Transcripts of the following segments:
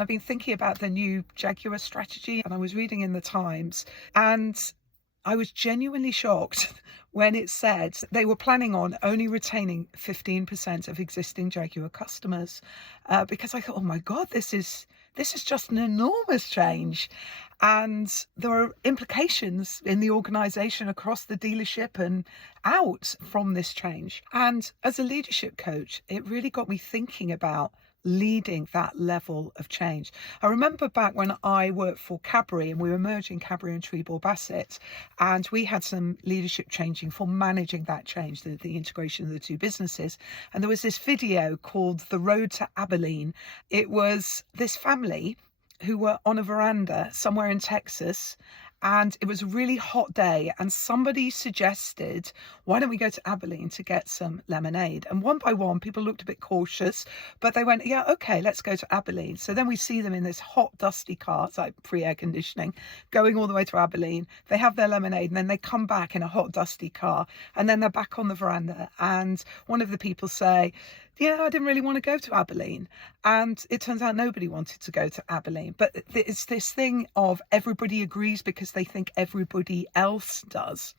I've been thinking about the new Jaguar strategy, and I was reading in the Times, and I was genuinely shocked when it said they were planning on only retaining 15% of existing Jaguar customers, because I thought, oh my God, this is just an enormous change. And there are implications in the organisation across the dealership and out from this change. And as a leadership coach, it really got me thinking about leading that level of change. I remember back when I worked for Cadbury and we were merging Cadbury and Treebor Bassett, and we had some leadership changing for managing that change, the integration of the two businesses. And there was this video called The Road to Abilene. It was this family who were on a veranda somewhere in Texas, and it was a really hot day, and somebody suggested, why don't we go to Abilene to get some lemonade? And one by one, people looked a bit cautious, but they went, yeah, okay, let's go to Abilene. So then we see them in this hot, dusty car, it's like pre-air conditioning, going all the way to Abilene. They have their lemonade, and then they come back in a hot, dusty car, and then they're back on the veranda, and one of the people say, yeah, I didn't really want to go to Abilene. And it turns out nobody wanted to go to Abilene. But it's this thing of everybody agrees because they think everybody else does.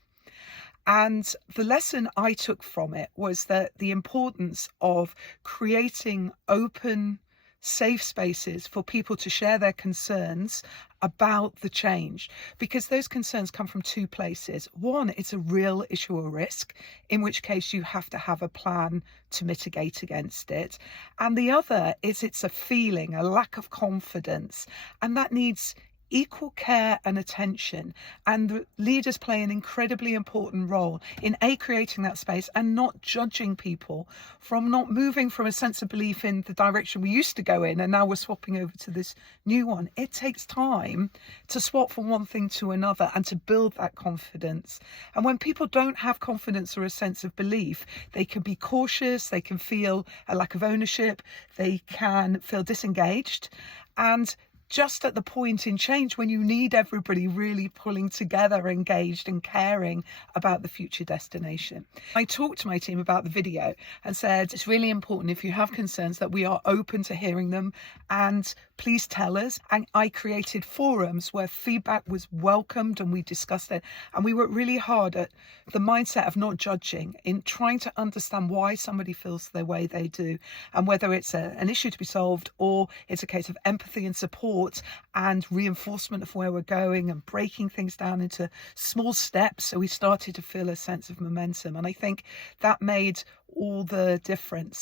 And the lesson I took from it was that the importance of creating open, safe spaces for people to share their concerns about the change, because those concerns come from two places. One, it's a real issue or risk, in which case you have to have a plan to mitigate against it. And the other is it's a feeling, a lack of confidence, and that needs equal care and attention, and the leaders play an incredibly important role in creating that space and not judging people, from not moving from a sense of belief in the direction we used to go in and now we're swapping over to this new one. It takes time to swap from one thing to another and to build that confidence. And when people don't have confidence or a sense of belief, they can be cautious, they can feel a lack of ownership, they can feel disengaged. And just at the point in change when you need everybody really pulling together, engaged and caring about the future destination. I talked to my team about the video and said, it's really important, if you have concerns, that we are open to hearing them, and please tell us. And I created forums where feedback was welcomed and we discussed it. And we worked really hard at the mindset of not judging, in trying to understand why somebody feels the way they do, and whether it's an issue to be solved or it's a case of empathy and support and reinforcement of where we're going, and breaking things down into small steps. So we started to feel a sense of momentum. And I think that made all the difference.